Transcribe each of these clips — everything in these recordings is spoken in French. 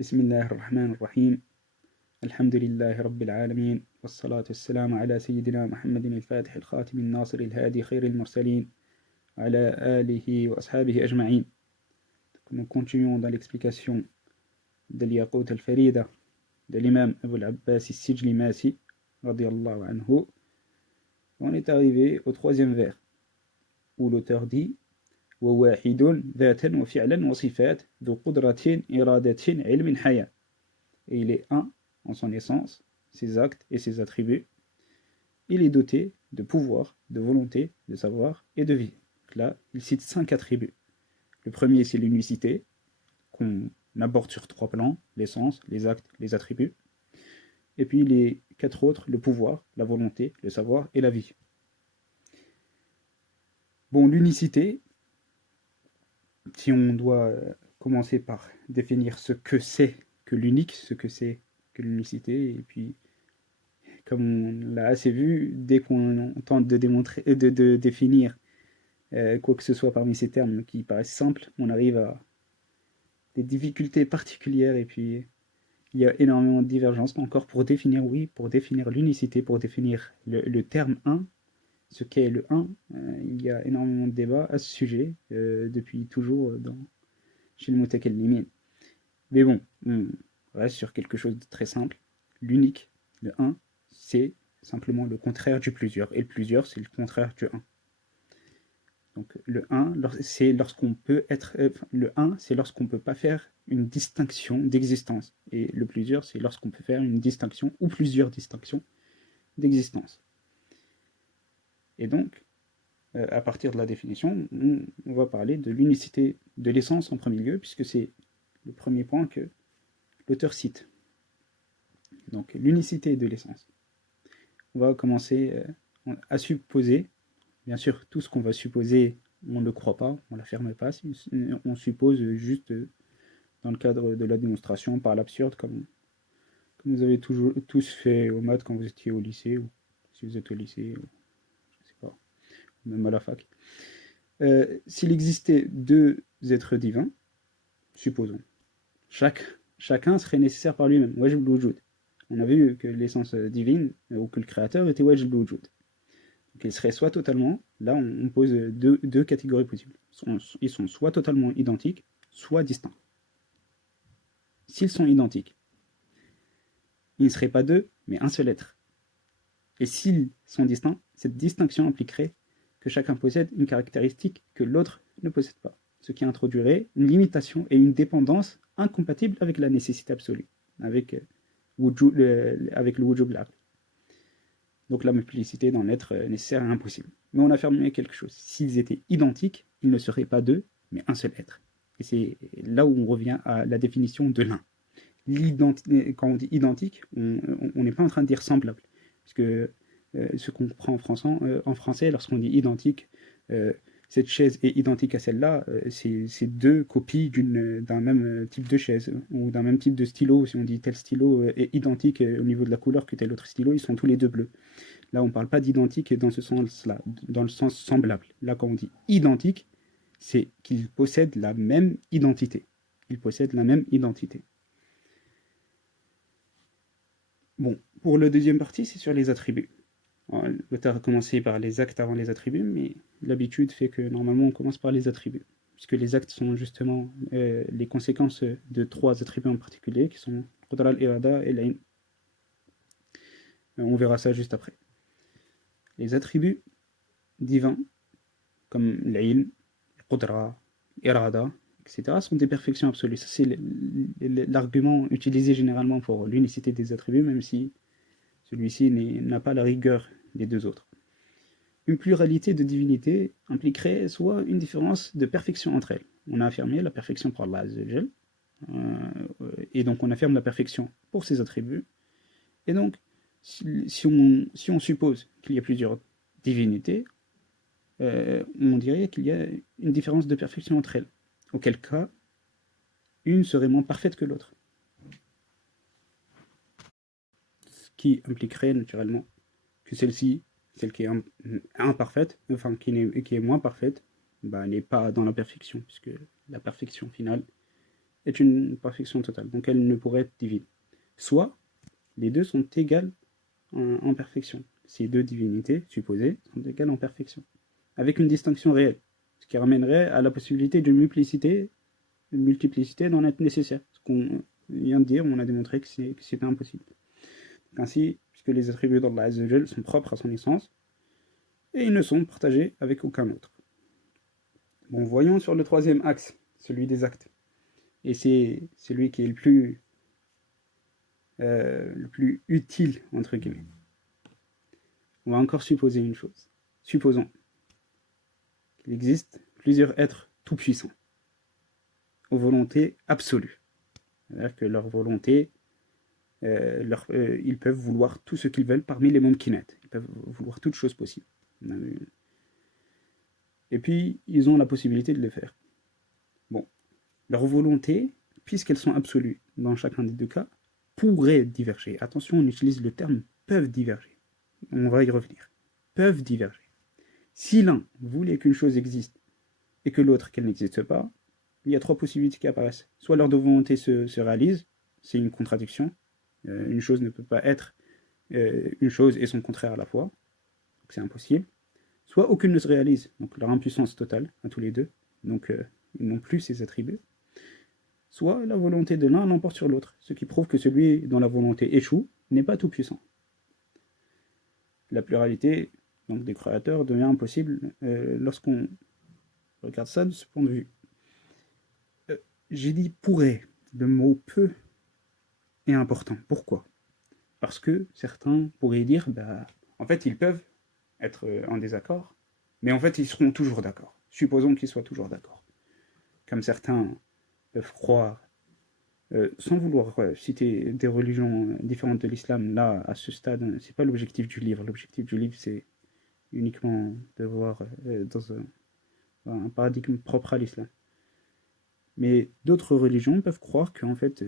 بسم الله الرحمن الرحيم. الحمد لله رب العالمين، والصلاة والسلام على سيدنا محمد الفاتح الخاتم الناصر الهادي خير المرسلين على آله وأصحابه أجمعين. Nous continuons dans l'explication de l'Yaqut al-Farida de l'imam Abu al-Abbas al-Sijli Masi radiyallahu anhu. On est arrivé au troisième vers où l'auteur dit وواحد ذاتا وفعلا وصفات ذو قدرة إرادة علم حياة. Et il est un en son essence, ses actes et ses attributs. Il est doté de pouvoir, de volonté, de savoir et de vie. Donc là, il cite 5 attributs. Le premier, c'est l'unicité, qu'on aborde sur 3 plans, l'essence, les actes, les attributs. Et puis les 4 autres, le pouvoir, la volonté, le savoir et la vie. Bon, l'unicité, si on doit commencer par définir ce que c'est que l'unique, ce que c'est que l'unicité, et puis comme on l'a assez vu, dès qu'on tente de définir quoi que ce soit parmi ces termes qui paraissent simples, on arrive à des difficultés particulières, et puis il y a énormément de divergences encore pour définir, pour définir l'unicité, pour définir le terme 1, ce qu'est le 1, il y a énormément de débats à ce sujet, depuis toujours chez le Mutakallimin. Mais bon, on reste sur quelque chose de très simple. L'unique, le 1, c'est simplement le contraire du plusieurs. Et le plusieurs, c'est le contraire du 1. Donc le 1, c'est lorsqu'on peut être... le 1, c'est lorsqu'on ne peut pas faire une distinction d'existence. Et le plusieurs, c'est lorsqu'on peut faire une distinction ou plusieurs distinctions d'existence. Et donc, à partir de la définition, on va parler de l'unicité de l'essence en premier lieu, puisque c'est le premier point que l'auteur cite. Donc, l'unicité de l'essence. On va commencer à supposer, bien sûr, tout ce qu'on va supposer, on ne le croit pas, on ne l'affirme pas, on suppose juste dans le cadre de la démonstration par l'absurde, comme vous avez tous fait au maths quand vous étiez au lycée, ou si vous êtes au lycée, ou je ne sais pas, même à la fac. S'il existait 2 êtres divins, supposons, chacun serait nécessaire par lui-même, wajib al-wujud. On a vu que l'essence divine, ou que le créateur était wajib al-wujud. Donc il serait soit totalement, là on pose deux catégories possibles. Ils sont soit totalement identiques, soit distincts. S'ils sont identiques, ils ne seraient pas 2, mais un seul être. Et s'ils sont distincts, cette distinction impliquerait que chacun possède une caractéristique que l'autre ne possède pas, ce qui introduirait une limitation et une dépendance incompatibles avec la nécessité absolue, avec le wujub al-aql. Donc la multiplicité dans l'être nécessaire est impossible. Mais on affirme quelque chose. S'ils étaient identiques, ils ne seraient pas 2, mais un seul être. Et c'est là où on revient à la définition de l'un. Quand on dit identique, on n'est pas en train de dire semblable. Puisque ce qu'on prend en français, lorsqu'on dit identique, cette chaise est identique à celle-là, c'est 2 copies d'un même type de chaise, ou d'un même type de stylo. Si on dit tel stylo est identique au niveau de la couleur que tel autre stylo, ils sont tous les 2 bleus. Là, on ne parle pas d'identique dans ce sens-là, dans le sens semblable. Là, quand on dit identique, c'est qu'ils possèdent la même identité. Ils possèdent la même identité. Bon, pour le deuxième partie, c'est sur les attributs. L'auteur a commencé par les actes avant les attributs, mais l'habitude fait que normalement on commence par les attributs, puisque les actes sont justement les conséquences de 3 attributs en particulier, qui sont Qudra al-Irada et l'Ayn. On verra ça juste après. Les attributs divins, comme l'ilm, Qudra, l'Irada, etc., sont des perfections absolues. Ça, c'est l'argument utilisé généralement pour l'unicité des attributs, même si celui-ci n'a pas la rigueur des 2 autres. Une pluralité de divinités impliquerait soit une différence de perfection entre elles. On a affirmé la perfection pour Allah Azza wa Jal, et donc on affirme la perfection pour ses attributs. Et donc, si on suppose qu'il y a plusieurs divinités, on dirait qu'il y a une différence de perfection entre elles. Auquel cas, une serait moins parfaite que l'autre. Ce qui impliquerait naturellement que celle-ci, celle qui est imparfaite, enfin qui est moins parfaite, n'est pas dans la perfection, puisque la perfection finale est une perfection totale, donc elle ne pourrait être divine. Soit les deux sont égales en perfection. Ces deux divinités supposées sont égales en perfection, avec une distinction réelle, ce qui ramènerait à la possibilité d'une multiplicité d'en être nécessaire. Ce qu'on vient de dire, on a démontré que c'était impossible. Donc ainsi, puisque les attributs d'Allah Azzawajal sont propres à son essence, et ils ne sont partagés avec aucun autre. Bon, voyons sur le troisième axe, celui des actes. Et c'est celui qui est le plus utile, entre guillemets. On va encore supposer une chose. Supposons qu'il existe plusieurs êtres tout-puissants, aux volontés absolues. C'est-à-dire que leur volonté, ils peuvent vouloir tout ce qu'ils veulent parmi les mumkinat. Ils peuvent vouloir toute chose possible. Et puis, ils ont la possibilité de le faire. Bon, leur volonté, puisqu'elles sont absolues dans chacun des deux cas, pourrait diverger. Attention, on utilise le terme peuvent diverger. On va y revenir. Peuvent diverger. Si l'un voulait qu'une chose existe et que l'autre qu'elle n'existe pas, il y a trois possibilités qui apparaissent. Soit leurs deux volontés se réalisent, c'est une contradiction. Une chose ne peut pas être une chose et son contraire à la fois. Donc c'est impossible. Soit aucune ne se réalise, donc leur impuissance totale à tous les deux, donc ils n'ont plus ces attributs. Soit la volonté de l'un l'emporte sur l'autre, ce qui prouve que celui dont la volonté échoue n'est pas tout puissant. La pluralité donc, des créateurs devient impossible lorsqu'on regarde ça de ce point de vue. J'ai dit pourrait, le mot peut est important. Pourquoi? Parce que certains pourraient dire, en fait ils peuvent être en désaccord, mais en fait ils seront toujours d'accord. Supposons qu'ils soient toujours d'accord. Comme certains peuvent croire, sans vouloir citer des religions différentes de l'islam, là, à ce stade, c'est pas l'objectif du livre. L'objectif du livre, c'est uniquement de voir dans un paradigme propre à l'islam. Mais d'autres religions peuvent croire qu'en fait,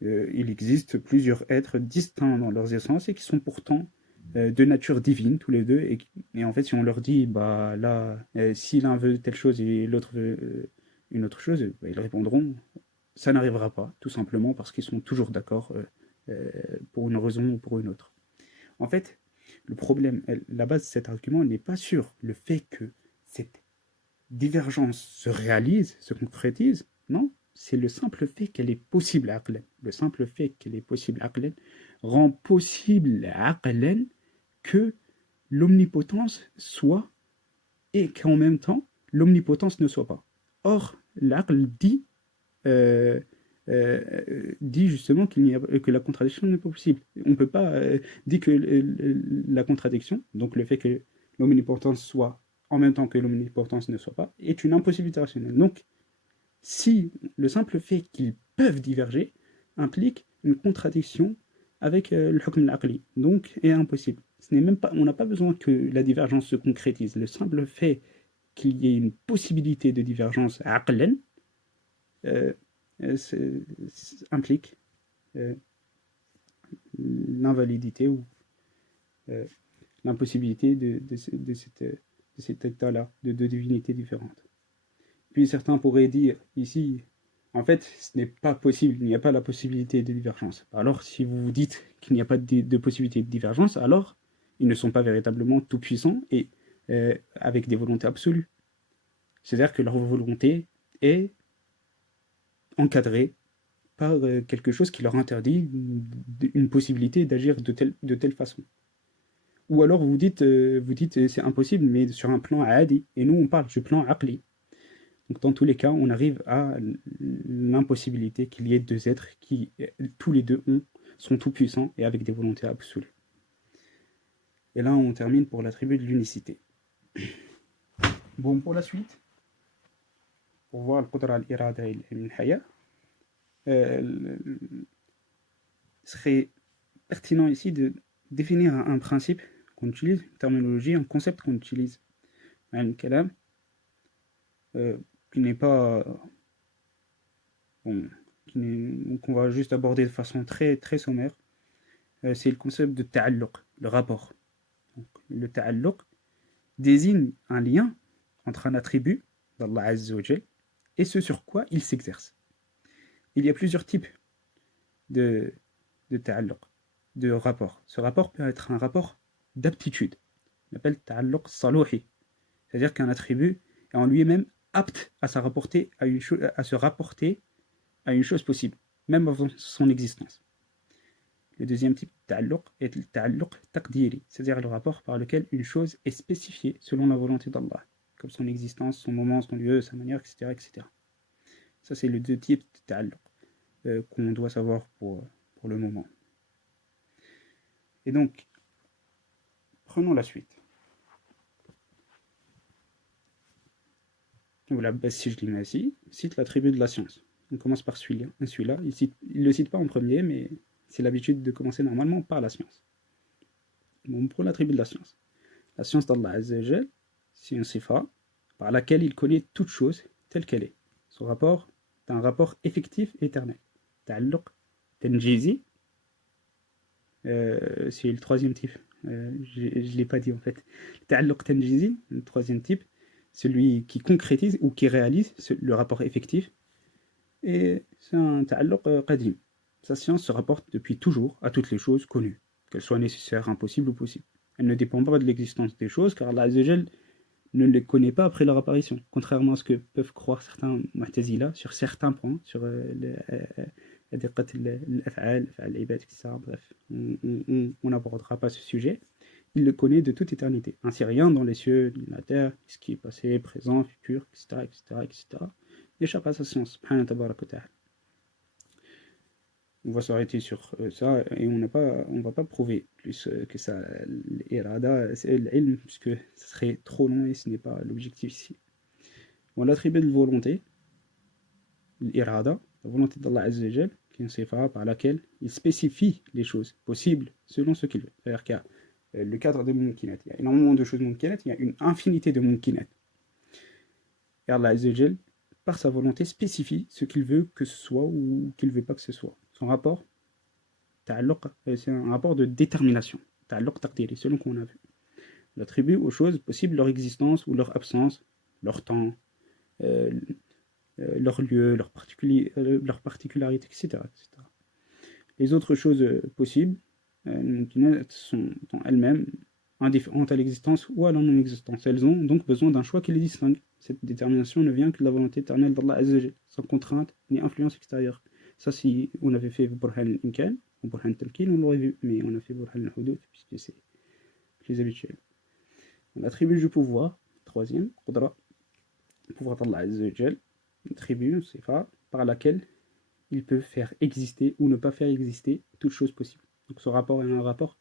il existe plusieurs êtres distincts dans leurs essences et qui sont pourtant de nature divine, tous les deux. Et en fait, si on leur dit, si l'un veut telle chose et l'autre veut une autre chose, ils répondront, ça n'arrivera pas, tout simplement parce qu'ils sont toujours d'accord pour une raison ou pour une autre. En fait, le problème, la base de cet argument n'est pas sur le fait que cette divergence se réalise, se concrétise, non, c'est le simple fait qu'elle est possible à aqlan. Le simple fait qu'elle est possible à aqlan rend possible à aqlan que l'omnipotence soit et qu'en même temps, l'omnipotence ne soit pas. Or, l'aql dit justement que la contradiction n'est pas possible. On ne peut pas dire que la contradiction, donc le fait que l'omnipotence soit en même temps que l'omnipotence ne soit pas, est une impossibilité rationnelle. Donc, si le simple fait qu'ils peuvent diverger implique une contradiction avec le hukm al-aqli, donc est impossible. On n'a pas besoin que la divergence se concrétise. Le simple fait qu'il y ait une possibilité de divergence aqlan implique l'invalidité ou l'impossibilité de cet état-là, de deux divinités différentes. Puis certains pourraient dire ici, en fait, ce n'est pas possible, il n'y a pas la possibilité de divergence. Alors, si vous vous dites qu'il n'y a pas de possibilité de divergence, alors ils ne sont pas véritablement tout-puissants et avec des volontés absolues. C'est-à-dire que leur volonté est encadrée par quelque chose qui leur interdit une possibilité d'agir de telle façon. Ou alors vous dites c'est impossible, mais sur un plan adi, et nous on parle du plan aqli. Donc dans tous les cas, on arrive à l'impossibilité qu'il y ait deux êtres qui, tous les deux, sont tout puissants et avec des volontés absolues. Et là, on termine pour l'attribut de l'unicité. Bon, pour la suite, pour voir le qudra al-irada et al-haya, serait pertinent ici de définir un principe qu'on utilise, une terminologie, un concept qu'on utilise dans le kalam, qui n'est pas qu'on va juste aborder de façon très, très sommaire, c'est le concept de ta'alluq, le rapport. Donc, le ta'alluq désigne un lien entre un attribut d'Allah Azza wa Jal et ce sur quoi il s'exerce. il y a plusieurs types de, de ta'alluq, de rapport. Ce rapport peut être un rapport d'aptitude. On appelle ta'alluq salouhi. C'est-à-dire qu'un attribut est en lui-même apte à se rapporter à une chose possible, même avant son existence. Le deuxième type de ta'alluq est le ta'alluq taqdiri, c'est-à-dire le rapport par lequel une chose est spécifiée selon la volonté d'Allah, comme son existence, son moment, son lieu, sa manière, etc. etc. Ça, c'est les deux types de ta'alluq qu'on doit savoir pour le moment. Et donc, prenons la suite. Voilà, si je l'ai mis ici, cite l'attribut de la science. On commence par celui-là. Il ne le cite pas en premier, mais c'est l'habitude de commencer normalement par la science. Bon, pour l'attribut de la science. La science d'Allah Azza wa Jal, c'est un sifa par laquelle il connaît toute chose telle qu'elle est. Son rapport est un rapport effectif et éternel. Ta'alluq tanjizi, c'est le troisième type. Je ne l'ai pas dit en fait. Ta'alluq tanjizi, le troisième type, celui qui concrétise ou qui réalise le rapport effectif. Et c'est un ta'alluq qadim. Sa science se rapporte depuis toujours à toutes les choses connues, qu'elles soient nécessaires, impossibles ou possibles. Elle ne dépend pas de l'existence des choses, car Allah Azza wa Jal ne les connaît pas après leur apparition. Contrairement à ce que peuvent croire certains Mu'tazila sur certains points, sur l'af'al, l'ibad, etc. Bref, on n'abordera pas ce sujet. Il le connaît de toute éternité. Ainsi rien dans les cieux, la terre, ce qui est passé, présent, futur, etc., etc., etc., n'échappe à sa science. Subhanahu wa ta'ala. On va s'arrêter sur ça et on va pas prouver plus que ça l'irada, c'est l'ilm, puisque ce serait trop long et ce n'est pas l'objectif ici. On l'attribue de volonté, l'irada, la volonté d'Allah Azza wa Jal, qui est une sifa par laquelle il spécifie les choses possibles selon ce qu'il veut. C'est-à-dire qu'il y a le cadre de mumkinat, il y a énormément de choses mumkinat, il y a une infinité de mumkinat. Et Allah Azza wa Jal, par sa volonté, spécifie ce qu'il veut que ce soit ou qu'il ne veut pas que ce soit. Son rapport, c'est un rapport de détermination, selon qu'on a vu. Il attribue aux choses possibles leur existence ou leur absence, leur temps, leur lieu, leur particularité, etc., etc. Les autres choses possibles sont en elles-mêmes indifférentes à l'existence ou à la non-existence. Elles ont donc besoin d'un choix qui les distingue. Cette détermination ne vient que de la volonté éternelle d'Allah Azza wa Jal, sans contrainte ni influence extérieure. Ça, si on avait fait Burhan al-Imkan, ou Burhan al-Talqin, on l'aurait vu, mais on a fait Burhan al-Hudud, puisque c'est plus habituel. On attribue du pouvoir, troisième, Qudra, le pouvoir d'Allah Azza wa Jal, attribue, c'est par laquelle il peut faire exister ou ne pas faire exister toute chose possible. Donc ce rapport est un rapport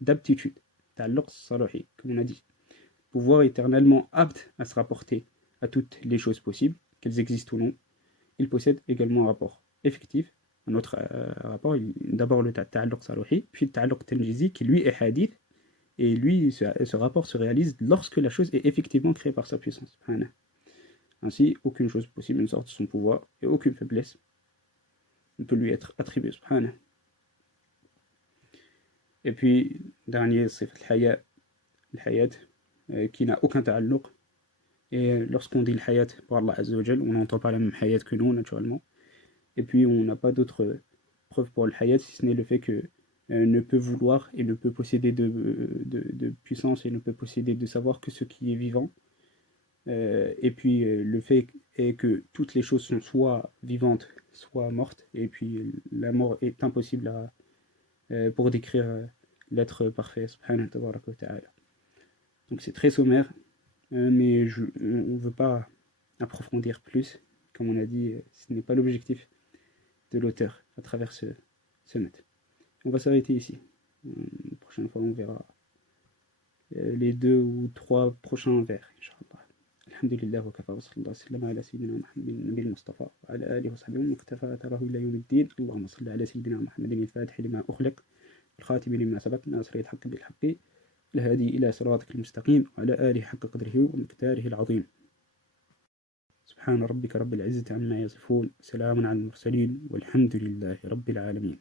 d'aptitude, ta'alluq salouhi, comme on a dit. Pouvoir éternellement apte à se rapporter à toutes les choses possibles, qu'elles existent ou non. Il possède également un rapport effectif, un autre rapport, d'abord le ta'alluq salouhi, puis le ta'alluq tanjizi, qui lui est hadith, et lui, ce rapport se réalise lorsque la chose est effectivement créée par sa puissance. Ainsi, aucune chose possible ne sort de son pouvoir, et aucune faiblesse ne peut lui être attribuée. Et puis, dernier, c'est le hayat, qui n'a aucun ta'alluq. Et lorsqu'on dit le hayat pour Allah Azza wa Jal, on n'entend pas la même hayat que nous, naturellement. Et puis, on n'a pas d'autre preuve pour le hayat, si ce n'est le fait que ne peut vouloir et ne peut posséder de puissance et ne peut posséder de savoir que ce qui est vivant. Et puis, le fait est que toutes les choses sont soit vivantes, soit mortes. Et puis, la mort est impossible pour décrire l'être parfait, subhanahu wa ta'ala. Donc c'est très sommaire, mais on ne veut pas approfondir plus. Comme on a dit, ce n'est pas l'objectif de l'auteur à travers ce note. On va s'arrêter ici. La prochaine fois, on verra les 2 ou 3 prochains vers, Inch'Allah. Alhamdulillah wa kafa wa sallallahu sallam ala sayyidina Muhammadin nabil Mustafa wa ala alihi wa sahbihi wa muktafa atarahu ila yawmiddin. Allahumma salli ala sayyidina Muhammadin al-Fatih lima ukhliq الخاتم لما سبق ناصر الحق بالحق الهادي إلى صراطك المستقيم وعلى آله حق قدره ومقداره العظيم سبحان ربك رب العزة عما يصفون سلام على المرسلين والحمد لله رب العالمين.